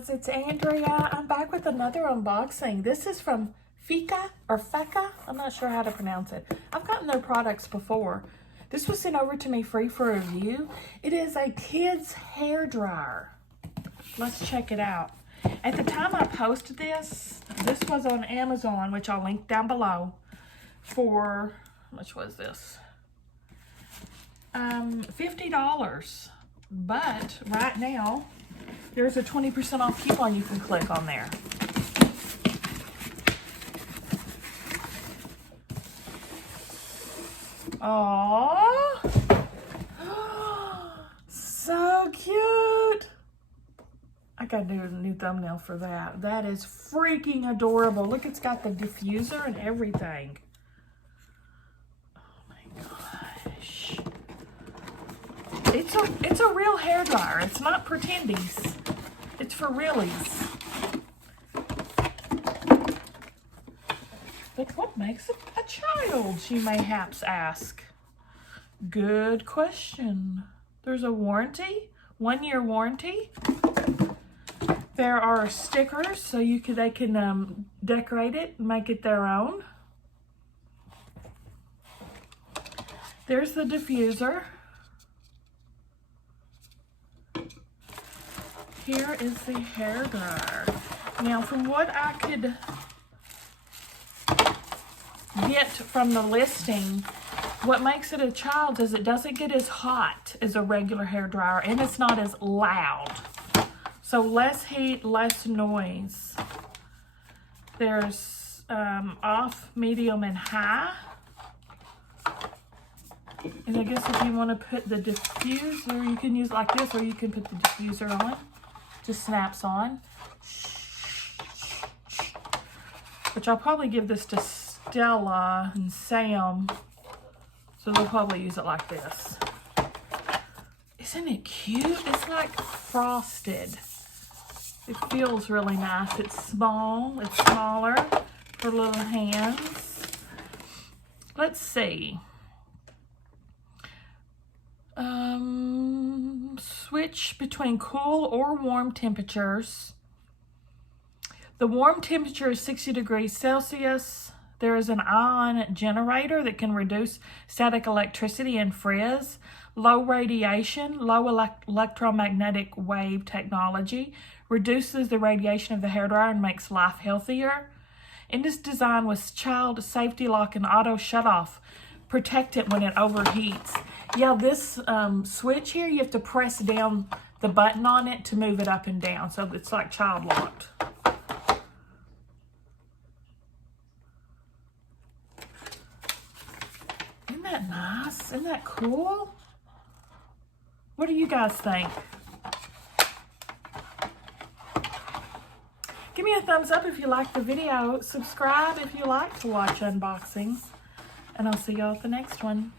guys, it's Andrea. I'm back with another unboxing. This is from Feekaa or Feekaa. I'm not sure how to pronounce it. I've gotten their products before. This was sent over to me free for review. It is a kid's hair dryer. Let's check it out. At the time I posted this was on Amazon, which I'll link down below, for, how much was this? $50. But right now, there's a 20% off coupon you can click on there. Aww. So cute. I gotta do a new thumbnail for that. That is freaking adorable. Look, it's got the diffuser and everything. Oh my gosh. It's a real hair dryer. It's not pretendies. It's for realies. But what makes a child, you mayhaps ask? Good question. There's a warranty, 1-year warranty. There are stickers so they can decorate it and make it their own. There's the diffuser. Here is the hair dryer. Now, from what I could get from the listing, what makes it a child's is it doesn't get as hot as a regular hair dryer, and it's not as loud. So less heat, less noise. There's off, medium, and high. And I guess if you want to put the diffuser, you can use it like this, or you can put the diffuser on. Just snaps on. Which I'll probably give this to Stella and Sam, so they'll probably use it like this. Isn't it cute? It's like frosted. It feels really nice. It's small. It's smaller for little hands. Let's see. Switch between cool or warm temperatures. The warm temperature is 60 degrees Celsius. There is an ion generator that can reduce static electricity and frizz. Low radiation, low electromagnetic wave technology reduces the radiation of the hairdryer and makes life healthier. And it's designed with child safety lock and auto shutoff. Protect it when it overheats. Yeah, this switch here, you have to press down the button on it to move it up and down. So it's like child locked. Isn't that nice? Isn't that cool? What do you guys think? Give me a thumbs up if you liked the video. Subscribe if you like to watch unboxings. And I'll see y'all at the next one.